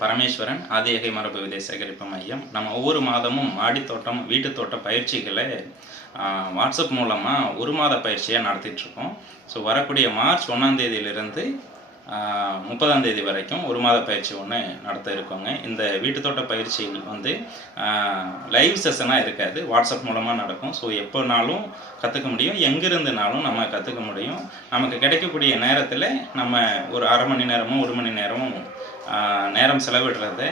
பரமேஸ்வரன் ஆதியகை மரபு விதை சேகரிப்பு மையம். நம்ம ஒவ்வொரு மாதமும் மாடித்தோட்டம் வீட்டு தோட்ட பயிற்சிகளை வாட்ஸ்அப் மூலமாக ஒரு மாத பயிற்சியாக நடத்திட்டுருக்கோம். ஸோ வரக்கூடிய மார்ச் 1ஆம் தேதியிலிருந்து 30ஆம் தேதி வரைக்கும் ஒரு மாத பயிற்சி ஒன்று நடத்த இருக்கோங்க. இந்த வீட்டு தோட்ட பயிற்சி வந்து லைவ் செஷனாக இருக்காது, வாட்ஸ்அப் மூலமாக நடக்கும். ஸோ எப்போனாலும் கற்றுக்க முடியும், எங்கேருந்துனாலும் நம்ம கற்றுக்க முடியும். நமக்கு கிடைக்கக்கூடிய நேரத்தில் நம்ம ஒரு அரை மணி நேரமோ 1 மணி நேரமும் நேரம் செலவிடுறதை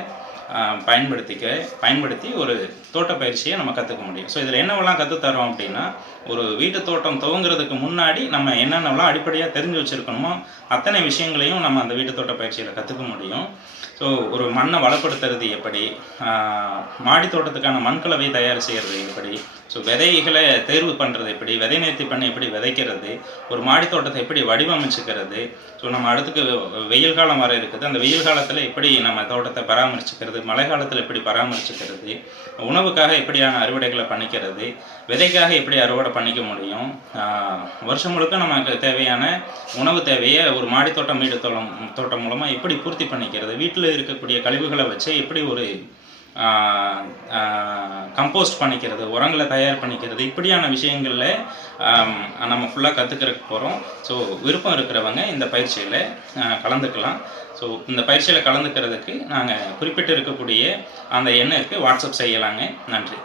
பயன்படுத்தி ஒரு தோட்ட பயிற்சியை நம்ம கற்றுக்க முடியும். ஸோ இதில் என்னவெல்லாம் கற்றுத்தரோம் அப்படின்னா, ஒரு வீட்டு தோட்டம் துவங்குறதுக்கு முன்னாடி நம்ம என்னென்னலாம் அடிப்படையாக தெரிஞ்சு வச்சுருக்கணுமோ அத்தனை விஷயங்களையும் நம்ம அந்த வீட்டு தோட்ட பயிற்சியில் கற்றுக்க முடியும். ஸோ ஒரு மண்ணை வளப்படுத்துறது எப்படி, மாடி தோட்டத்துக்கான மண்கலவை தயார் செய்கிறது எப்படி, ஸோ விதைகளை தேர்வு பண்ணுறது எப்படி, விதை நேர்த்தி பண்ணி எப்படி விதைக்கிறது, ஒரு மாடி தோட்டத்தை எப்படி வடிவமைச்சுக்கிறது, ஸோ நம்ம அடுத்துக்கு வெயில் காலம் வர இருக்குது, அந்த வெயில் காலத்தில் எப்படி நம்ம தோட்டத்தை பராமரிச்சுக்கிறது, மழை காலத்தில் எப்படி பராமரிச்சுக்கிறது, உணவுக்காக எப்படியான அறுவடைகளை பண்ணிக்கிறது, விதைக்காக எப்படி அறுவடை பண்ணிக்க முடியும், வருஷம் முழுக்க நமக்கு தேவையான உணவு தேவையை ஒரு மாடி தோட்டம் வீடு தோட்டம் மூலமாக எப்படி பூர்த்தி பண்ணிக்கிறது, வீட்டில் இருக்கக்கூடிய கழிவுகளை வச்சு எப்படி ஒரு கம்போஸ்ட் பண்ணிக்கிறது, உரங்களை தயார் பண்ணிக்கிறது, இப்படியான விஷயங்களில் நம்ம ஃபுல்லாக கற்றுக்கிறதுக்கு போகிறோம். ஸோ விருப்பம் இருக்கிறவங்க இந்த பயிற்சியில் கலந்துக்கலாம். ஸோ இந்த பயிற்சியில் கலந்துக்கிறதுக்கு நாங்கள் குறிப்பிட்டு இருக்கக்கூடிய அந்த எண்ணுக்கு வாட்ஸ்அப் செய்யலாங்க. நன்றி.